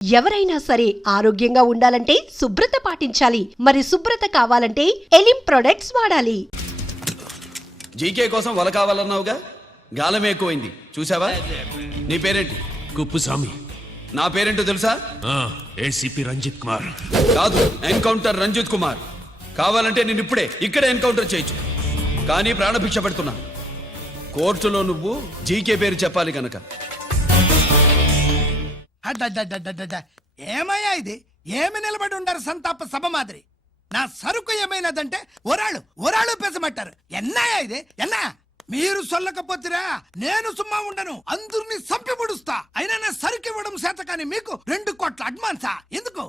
ఎవరైనా సరే ఆరోగ్యంగా ఉండాలంటే శుభ్రత పాటించాలి. మరి శుభ్రత కావాలంటే ఎలిం ప్రొడక్ట్స్ వాడాలి. జీకే కోసం వల కావాలన్నావుగా, గాలం ఎక్కువైంది చూసావా? నీ పేరేంటి? కుప్పుస్వామి. నా పేరేంటో తెలుసా? ఏసీపీ రంజిత్ కుమార్. కాదు, ఎన్కౌంటర్ రంజిత్ కుమార్. కావాలంటే నేను ఇప్పుడే ఇక్కడే ఎన్కౌంటర్ చేయొచ్చు, కానీ ప్రాణభిక్ష పెడుతున్నా. కోర్టులో నువ్వు జీకే పేరు చెప్పాలి కనుక. ఏమయ్యా ఇది? ఏమి నిలబడి ఉండారు సంతాప సభ మాదిరి? నా సరుకు ఏమైనదంటే ఒరాళ్ళు పెసమట్టారు. ఎన్నాయా ఇది? ఎన్నా మీరు సొల్లకపోతురా నేను సుమ్మా ఉండను, అందరిని సంపి ముడుస్తా. అయినా నా సరుకు ఇవ్వడం చేత కానీ మీకు 2 కోట్ల అడ్వాన్సా? ఎందుకు?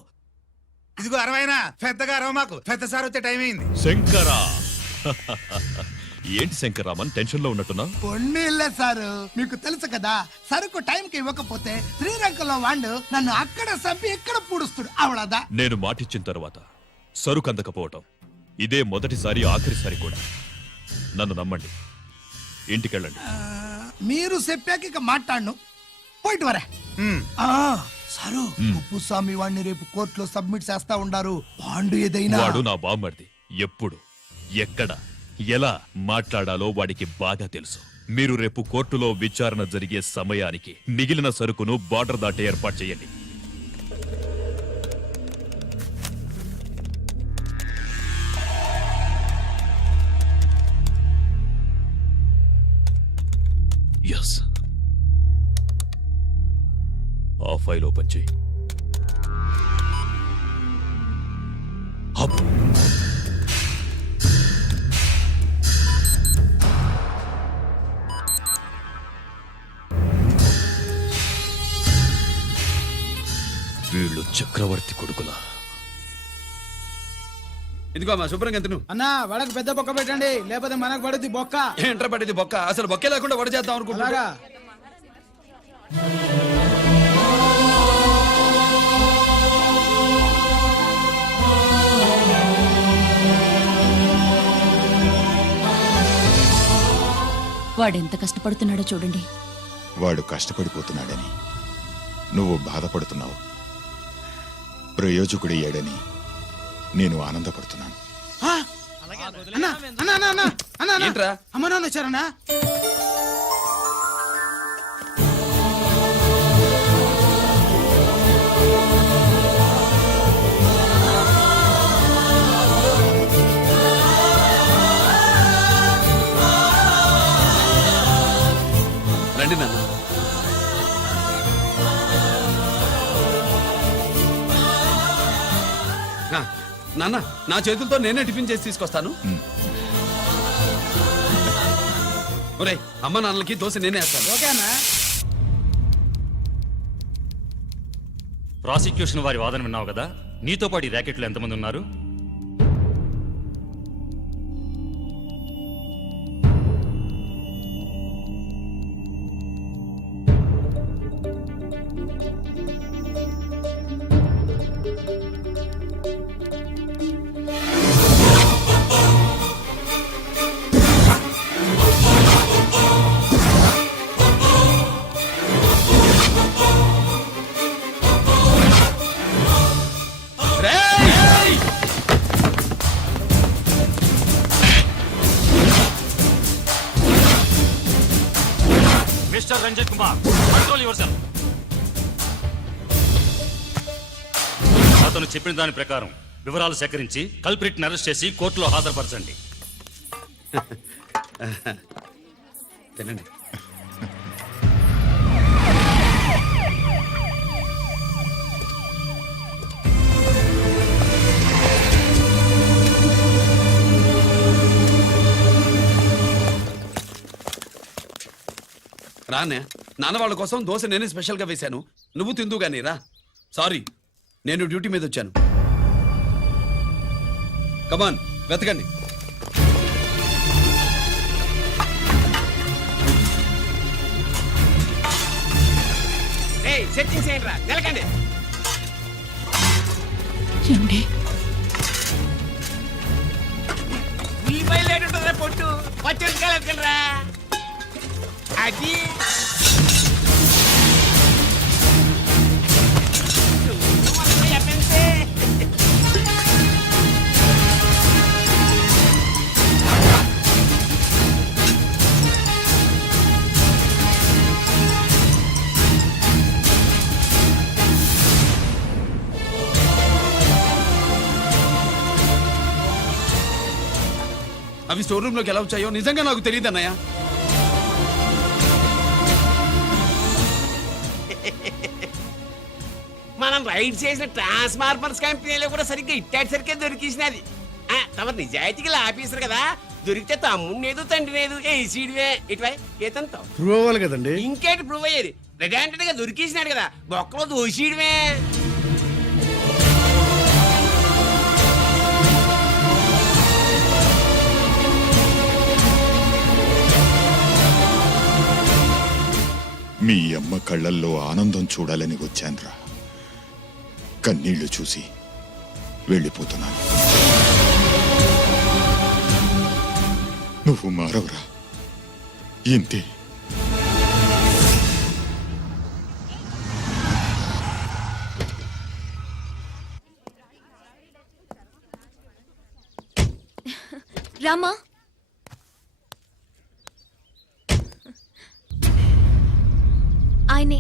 ఇదిగో 60 పెద్దగా అరవ, మాకు పెద్ద సార్ వచ్చే టైం అయింది. శంకరా ఏంటి శంకరామన్ టెన్షన్ లో ఉన్నట్టున్నా? పొన్నీళ్ళే సారు, మీకు తెలుసు కదా, సరుకు టైంకి ఇవ్వకపోతే శ్రీరంగంలో వాడు నన్ను అక్కడ సంపి ఇక్కడ పూడుస్తుడు. అవడదా? నేను మాటిచ్చిన తర్వాత సరుకు అందకపోవటం ఇదే మొదటిసారి, ఆఖరిసారి కూడా. నన్ను నమ్మండి, ఇంటికెళ్ళండి. మీరు చెప్పాక ఇక మాట్లాడను. పోయిట్ వరే. సారు, కుప్పుస్వామి వాడిని రేపు కోర్టులో సబ్మిట్ చేస్తా ఉండారు. వాడు ఏదైనా వాడు నా బామ్మర్ది. ఎప్పుడు, ఎక్కడ, ఎలా మాట్లాడాలో వాడికి బాగా తెలుసు. మీరు రేపు కోర్టులో విచారణ జరిగే సమయానికి మిగిలిన సరుకును బార్డర్ దాటే ఏర్పాటు చేయండి. ఎస్, ఆ ఫైల్ ఓపెన్ చేయి. వీళ్ళు చక్రవర్తి కొడుకులా. ఇదిగో మా శుభ్రంగా ఎంత నువ్వు అన్నా వడకు పెద్ద బొక్క పెట్టండి, లేకపోతే మనకు పడుద్ది బొక్క. ఏంట్రా పడేది బొక్క? అసలు బొక్కే లేకుండా వడ చేద్దాం అనుకుంటున్నారా? వాడెంత కష్టపడుతున్నాడో చూడండి. వాడు కష్టపడిపోతున్నాడని నువ్వు బాధపడుతున్నావు, ప్రయోజకుడయ్యాడని నేను ఆనందపడుతున్నాను. ఏంట్రా? అమ్మ నాన్న వచ్చారన్నా? రండి నాన్న. నాన్న, నా చేతులతో నేనే టిఫిన్ చేసి తీసుకొస్తాను. ఒరే, అమ్మ నాన్నలకి దోశ నేనే వేస్తాను. ఓకేనా? ప్రాసిక్యూషన్ వారి వాదన విన్నావు కదా. నీతో పాటు ఈ ర్యాకెట్లో ఎంతమంది ఉన్నారు? Mister Ranjit Kumar, control yourself. అతను చెప్పిన దాని ప్రకారం వివరాలు సేకరించి కల్ప్రిట్ అరెస్ట్ చేసి కోర్టులో హాజరుపరచండి. తినండి. రానే, నాన్న వాళ్ళ కోసం దోశ నేనే స్పెషల్గా వేశాను. నువ్వు తిందు గానీ రా. సారీ, నేను డ్యూటీ మీద వచ్చాను. కమాన్, వెతకండి. సెట్టింగ్ చేయండి రా, నిలకండి. ఉల్లిపాయలు ఏడుంటుందా పొట్టు? పచ్చిమిరపకాయలు అది అవి స్టోర్ రూమ్ లోకి ఎలా వచ్చాయో నిజంగా నాకు తెలియదు అన్నయ్య. మనం రైడ్ చేసిన ట్రాన్స్ఫార్మర్స్ కంపెనీలో కూడా సరిగ్గా ఇట్టాడు సరిగ్గా దొరికేసినది. తమ నిజాయితీగా ఆఫీసర్ కదా, దొరికితే తమ్ముడు తండ్రి లేదు ఏసీడివే ఇటువై ఏతంతో ప్రూవ్ అవ్వాలి కదండి. ఇంకేంటి ప్రూవ్ అయ్యేది? రెడ్ గా దొరికేసినాడు కదా, బొక్కలో దోషీడివే. మీ అమ్మ కళ్ళల్లో ఆనందం చూడాలని వచ్చాన్రా. కన్నీళ్లు చూసి వెళ్ళిపోతున్నాను. నువ్వు మారవురా, ఇంతే. రామా, ఆయనే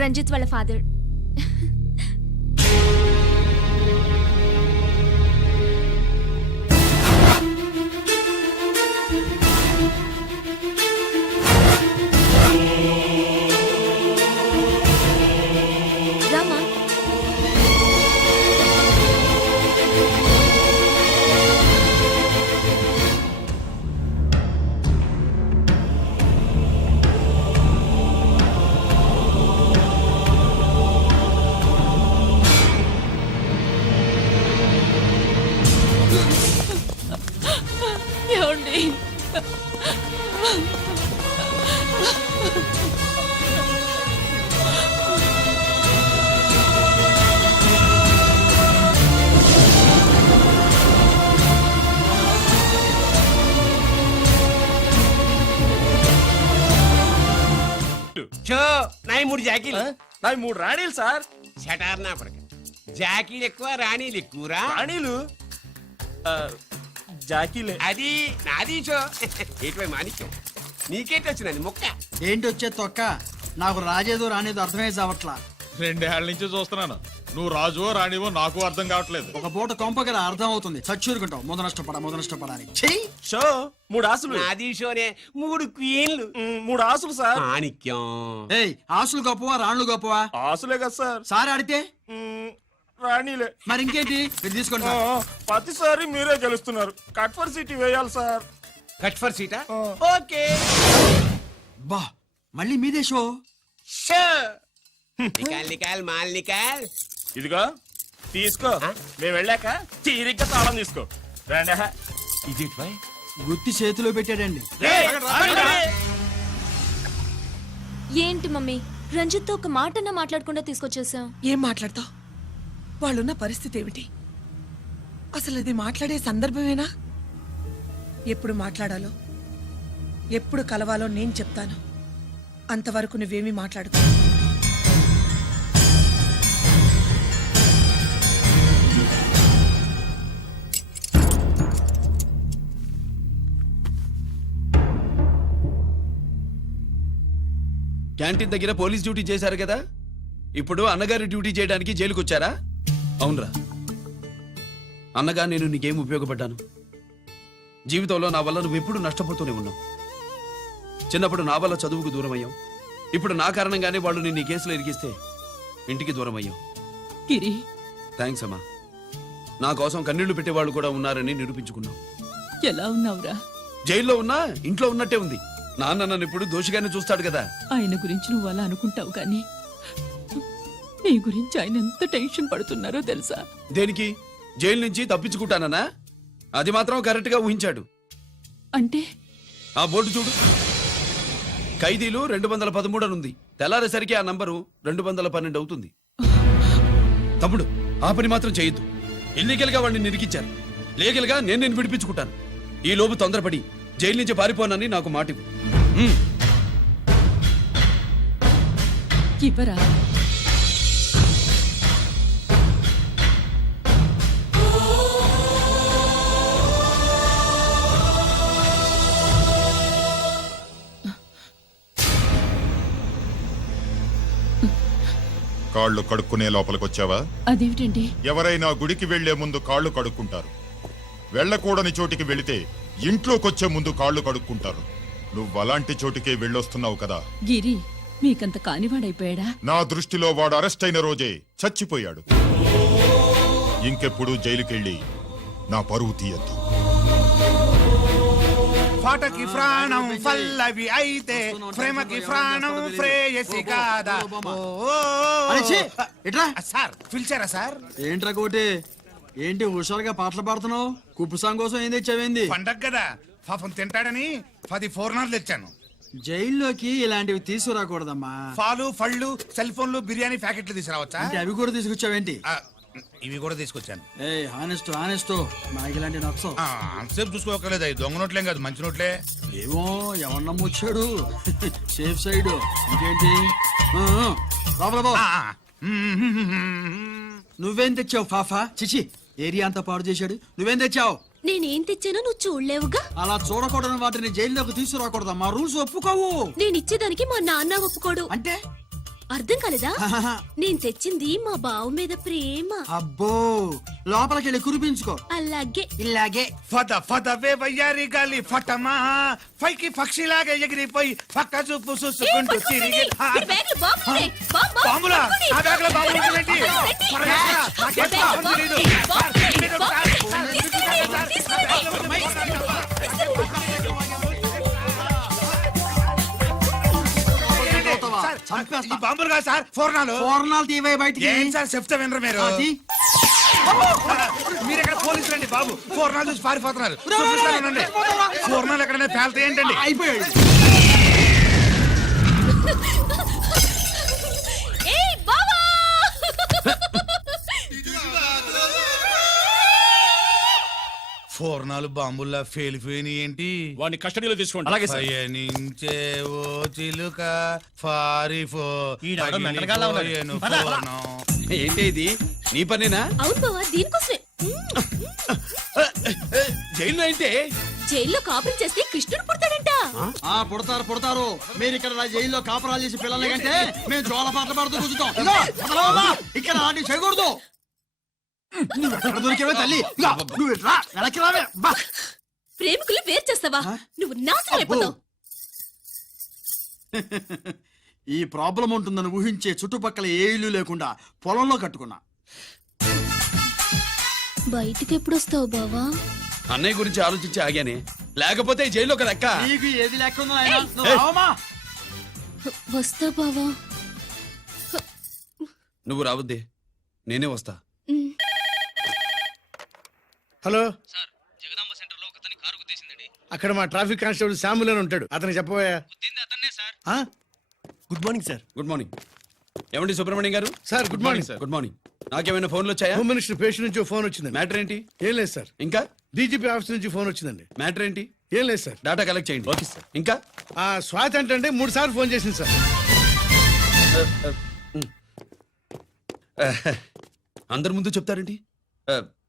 రంజిత్ వాళ్ళ ఫాదర్. రామా, ఏమండి? చో నాయి 3 జాకీలు. నాకు 3 రాణీలు సార్. షటార్ నా పడక. జాకీలు ఎక్కువ రాణీలు ఎక్కువరా? రాణీలు జాకీలే. అది నాది చో. ఏటివై మాణిక్యం, నీకేంటి వచ్చినది మొక్క? ఏంటి వచ్చే తొక్క? నాకు రాజేదో రానేదో అర్థమే చావట్లా. 2 ఏళ్ల నుంచి చూస్తున్నాను. నువ్వు రాజువో రాణివో నాకు అర్థం కావట్లేదు. ఒక పూట కొంపగల అర్థం అవుతుంది. చచ్చూరుకుంటావు. మొద నష్టపడాలి. చెయ్యి. షో 3 ఆశలు. నాది షోనే 3 క్వీన్లు. 3 ఆశలు సార్. మాణిక్యం, ఏయ్, ఆసులు గొప్పవా రాణులు గొప్పవా? ఆశలే కదా సార్. సారి ఆడితే రాణీలే. మరి ఇంకేంటి? మీరు తీసుకోండి సార్. ప్రతిసారి మీరే గెలుస్తున్నారు. కట్ ఫర్ సిటీ వేయాలి సార్. కట్ ఫర్ సీటా? ఓకే. బా, మళ్ళీ మీదే షో. షో నికాల్ నికాల్ మాల్ నికాల్. ఇదిగో తీసుకో. మేము వెళ్ళాక తీరిగ్గా తాళం తీసుకో. రండి. ఇది గుత్తి చేతిలో పెట్టాడండి. ఏంటి మమ్మీ, రంజిత్తో ఒక మాటన్నా మాట్లాడకుండా తీసుకొచ్చేసాం. ఏం మాట్లాడతావు? వాళ్ళున్న పరిస్థితి ఏమిటి? అసలు అది మాట్లాడే సందర్భమేనా? ఎప్పుడు మాట్లాడాలో, ఎప్పుడు కలవాలో నేను చెప్తాను. అంతవరకు నువ్వేమీ మాట్లాడుకో. క్యాంటీన్ దగ్గర పోలీస్ డ్యూటీ చేశారు కదా, ఇప్పుడు అన్నగారి డ్యూటీ చేయడానికి జైలుకి వచ్చారా? అవునరా అన్నగా, నేను నీకేం ఉపయోగపడ్డాను? జీవితంలో నా వల్ల నువ్వు ఎప్పుడు నష్టపోతూనే ఉన్నావు. చిన్నప్పుడు నా వల్ల చదువుకు దూరం అయ్యావు. ఇప్పుడు నా కారణంగానే వాళ్ళు నేను ఈ కేసులో ఇరిగిస్తే ఇంటికి దూరం అయ్యావు. గిరి, థ్యాంక్స్ అమ్మా. నా కోసం కన్నీళ్లు పెట్టేవాళ్ళు కూడా ఉన్నారని నిరూపించుకున్నావు. ఎలా ఉన్నావురా? జైల్లో ఉన్నా ఇంట్లో ఉన్నట్టే ఉంది. నాన్న నన్ను ఇప్పుడు దోషిగానే చూస్తాడు కదా. ఆయన గురించి నువ్వు అలా అనుకుంటావు, కానీ నీ గురించి ఆయన ఎంత టెన్షన్ పడుతున్నారో తెలుసా? దేనికి? జైలు నుంచి తప్పించుకుంటానన్నా? అది మాత్రం కరెక్ట్ గా ఊహించాడు. అంటే ఆ బోర్డు చూడు, ఖైదీలు 213 అని ఉంది. తెల్లారేసరికి ఆ నంబరు 212 అవుతుంది. తమ్ముడు, ఆ పని మాత్రం చేయొద్దు. ఇల్లీగల్ గా వాడిని నిరికించారు. లీగల్ గా నేను విడిపించుకుంటాను. ఈ లోపు తొందరపడి జైలు నుంచి పారిపోనని నాకు మాట ఇవ్వు. ఇవ్వరా? కాళ్ళు కడుక్కునే లోపలికొచ్చావా? అదేమిటండి? ఎవరైనా గుడికి వెళ్లే ముందు కాళ్ళు కడుక్కుంటారు. వెళ్ళకూడని చోటికి వెళితే ఇంట్లోకొచ్చే ముందు కాళ్ళు కడుక్కుంటారు. నువ్వు అలాంటి చోటికే వెళ్ళొస్తున్నావు కదా. గిరి మీకంత కానివాడైపోయాడా? నా దృష్టిలో వాడు అరెస్ట్ అయిన రోజే చచ్చిపోయాడు. ఇంకెప్పుడు జైలుకెళ్ళి నా పరువు తీయద్దు. పాటకి ప్రాణం పల్లవి అయితే ప్రేమకి ప్రాణం ప్రేయసి కాదా. ఎట్లా సార్ పిలిచారా సార్? ఏంట్రా కోటి, ఏంటి హుషారుగా పాటలు పాడుతున్నావు? కుప్పు సాంగ్ కోసం ఏం తెచ్చావేంది? పండగ కదా పాపం తింటాడని 10 4 తెచ్చాను. జైల్లోకి ఇలాంటివి తీసుకురాకూడదమ్మా. పాలు పళ్ళు సెల్ ఫోన్లు బిర్యానీ ప్యాకెట్లు తీసుకురావచ్చా? అంటే అవి కూడా తీసుకొచ్చావేంటి? ఇవి కూడా తీసుకొచ్చాను. ఏ హానెస్ట్ హానెస్ట్, నాకు ఇలాంటి నచ్చవు. అంతసేపు చూసుకోకర్లేదు, అవి దొంగ నోట్లేం కాదు మంచి నోట్లే. ఏమో ఎవరు నమ్మొచ్చాడు. Safe side. ఇంకేంటి? లోపల పో. నువ్వేం తెచ్చావు ఫాఫా? చిచి, ఏరియా అంతా పాడు చేశాడు. నువ్వేం తెచ్చావు? నేనేం తెచ్చానో నువ్వు చూడలేవుగా. అలా చూడకూడని వాటిని జైల్లోకి తీసుకురాకూడదు. మా రూల్స్ ఒప్పుకోవు. నేను ఇచ్చేదానికి మా నాన్న ఒప్పుకోడు. అంటే అర్థం కాలేదా? నేను తెచ్చింది మా బావ మీద ప్రేమ. అబ్బో, లోపలికి వెళ్ళి కురిపించుకో. అలాగే ఇలాగే ఫద ఫదవే వయ్యారి గాలి ఫటమా పైకి పక్షిలాగా ఎగిరిపోయి పక్క చూపు చూసుకుంటూ తిరిగి. బాంబులా? ఆ బ్యాగ్లో బాంబులు ఉంటాయేంటి? త్వరగా రా, నాకేం బాంబులు తెలీదు. ఈ బాంబులు కాదు సార్, ఫోర్నాలు. ఫోర్నాలు తీవే బయటికి. ఏం సార్ చెప్తే వినరు మీరు? మీరు ఎక్కడ పోలీసులు అండి బాబు? ఫోర్నాలు చూసి పారిపోతున్నారు. చూపిస్తానండి. ఫోర్నాలు ఎక్కడైనా పేల్తాయి ఏంటండి? అయిపోయాడు. ఫోర్నాలు బాంబుల్లా ఫేలిపోయినాయి ఏంటి? వాడిని కస్టడీలో తీసుకోండి. అలాగే సార్. పయనించే ఓ చిలుక ఫారిఫో పగిలిపోయెను ఫోర్నం. ఏంటి ఇది? నీ పనేనా? అవును బావా, దీనికోసమే. జైల్లో అయితే జైల్లో కాపురం చేస్తే కృష్ణుడు పుడతాడంట. పుడతారు పుడతారు. మీరు ఇక్కడ నా జైల్లో కాపురాలు చేసి పిల్లల్ని కంటే మేము జోల పాటలు పాడుతూ కూర్చుంటాం. ఇదిగో, వదలవమ్మా. ఇక్కడ అలాంటివి చేయకూడదు. నువ్వు ఎక్కడ దొరికేవే తల్లి? ఇదిగో, నువ్వు ఇట్రా, వెనక్కి రావే. బా. ప్రేమికులు వేరు చేస్తావా? నువ్వు నాశనం అయిపోతావు. ఈ ప్రాబ్లం ఉంటుందని ఊహించే చుట్టుపక్కల ఏ ఇల్లు లేకుండా పొలంలో కట్టుకున్నా. బయటికి ఎప్పుడు వస్తావు బావా? అన్నయ్య గురించి ఆలోచించి ఆగానే, లేకపోతే ఈ జైల్లో ఒక లెక్క. నీకు ఏది లేకుండా నాయనా? నువ్వు రావమ్మా. వస్తా బావా. నువ్వు రావద్దే, నేనే వస్తా. హలో సార్, జగదాంబ సెంటర్ లో ఒకతని కారు గుద్దేసిందండి. అక్కడ మా ట్రాఫిక్ కానిస్టేబుల్ శాంబుల్ అని ఉంటాడు, అతనికి చెప్పబోయా. Good morning sir. Good morning. ఏమండి సుబ్రహ్మణ్యం గారు? Sir good morning sir. Good morning. నాకేమైనా ఫోన్లు వచ్చాయా? హోమ్ మినిస్టర్ పేషెంట్ నుంచి ఫోన్ వచ్చింది. మ్యాటర్ ఏంటి? ఏం లేదు సార్. ఇంకా డీజీపీ ఆఫీస్ నుంచి ఫోన్ వచ్చిందండి. మ్యాటర్ ఏంటి? ఏం లేదు సార్. డేటా కలెక్ట్ చేయండి. Okay sir. ఇంకా స్వాతి అంటే 3 సార్లు ఫోన్ చేసింది సార్. అందరి ముందు చెప్తారండి.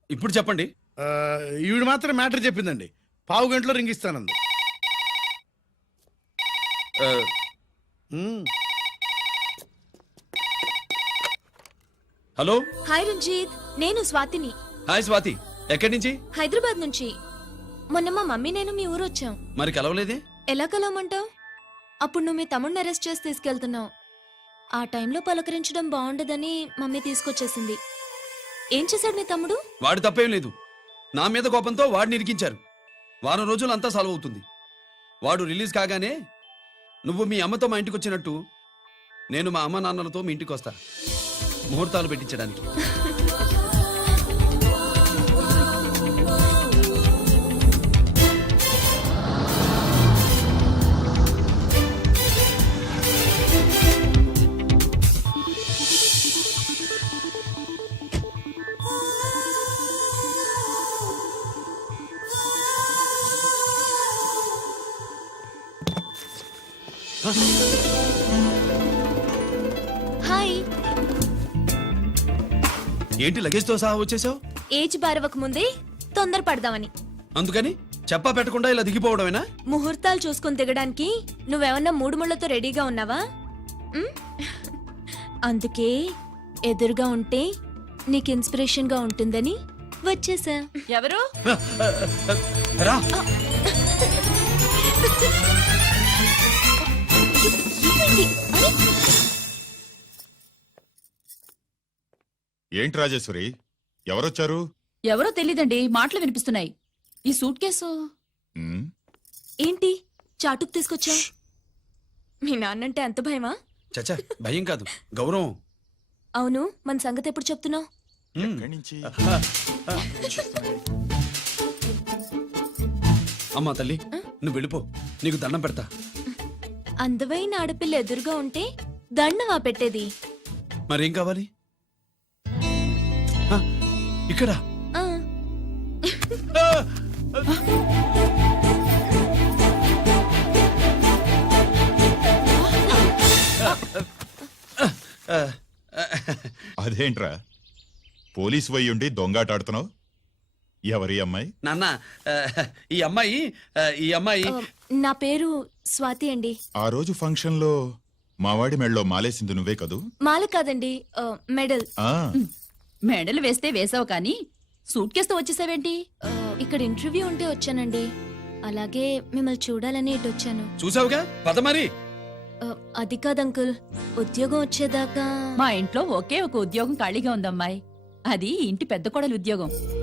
ఇప్పుడు చెప్పండి. ఈవిడ మాత్రం మ్యాటర్ చెప్పిందండి. 1/2 గంటలో రింగ్ ఇస్తానంది. హలో. హాయ్ రంజిత్, నేను స్వాతిని. హాయ్ స్వాతి, ఎక్కడి నుంచి? హైదరాబాద్ నుంచి. మొన్న మా మమ్మీ నేను మీ ఊరు వచ్చాం. మరి కలవలేదే? ఎలా కలవమంటావు? అప్పుడు నువ్వు మీ తమ్ముడిని అరెస్ట్ చేసి తీసుకెళ్తున్నావు. ఆ టైంలో పలకరించడం బాగుండదని మమ్మీ తీసుకొచ్చేసింది. ఏం చేశాడు నీ తమ్ముడు? వాడు తప్పేం లేదు. నా మీద కోపంతో వాడిని ఇరికించారు. వారం రోజులు అంతా సాల్వ్ అవుతుంది. వాడు రిలీజ్ కాగానే నువ్వు మీ అమ్మతో మా ఇంటికి వచ్చినట్టు నేను మా అమ్మ నాన్నలతో మీ ఇంటికి వస్తా, ముహూర్తాలు పెట్టించడానికి. హాయ్. ఏంటి లగేజ్ తో సహా వచ్చేసావు? ఏజ్ బారవక ముందే తొందర పడదామని. అందుకని చెప్పా పెట్టకుండా ఇలా దిగిపోవడమేనా? ముహూర్తాలు చూసుకుని దిగడానికి నువ్వేమన్నా 3 ముళ్ళతో రెడీగా ఉన్నావా? అందుకే ఎదురుగా ఉంటే నీకు ఇన్స్పిరేషన్ గా ఉంటుందని వచ్చేసా. ఎవరు? రా ఏమైంది? అరే, ఏంటి రాజేశ్వరి ఎవరొచ్చారు? ఎవరో తెలీదండి, మాటలు వినిపిస్తున్నాయి. ఈ సూట్ కేసు ఉమ్, ఏంటి చాటుకు తీసుకొచ్చా? మీ నాన్నంటే అంత భయమా? చచ్చా భయం కాదు గౌరవం. అవును, మన సంగతి ఎప్పుడు చెప్తున్నావు? ఎక్కడి నుంచి? అమ్మా తల్లి నువ్వు వెళ్ళిపో, నీకు దండం పెడతా. అందమైన ఆడపిల్ల ఎదురుగా ఉంటే దండవా పెట్టేది? మరేం కావాలి? ఆ, ఇక్కడ ఆ, అదేంట్రా పోలీసు వయ్యుండి దొంగాటాడుతున్నావు? ఎవరి అమ్మాయి? నాన్న ఈ అమ్మాయి ఆ, నా పేరు స్వాతి అండి. ఆ రోజు ఫంక్షన్ లో మావాడి మెళ్ళలో మాలేసింది నువ్వే కదూ? మాల కాదండి, మెడల్. ఆ, మెడలు వేస్తే వేసావు కానీ సూట్ కేసుతో వచ్చేసావేంటి? ఇక్కడ ఇంటర్వ్యూ ఉంటే వచ్చానండి. అలాగే మిమ్మల్ని చూడాలని ఇటు వచ్చాను. చూసావుగా పద మరి. ఆ, అది కాదు అంకుల్, ఉద్యోగం వచ్చేదాకా. మా ఇంట్లో ఒకే ఒక ఉద్యోగం ఖాళీగా ఉందమ్మాయి. అది ఇంటి పెద్ద కోడలి ఉద్యోగం.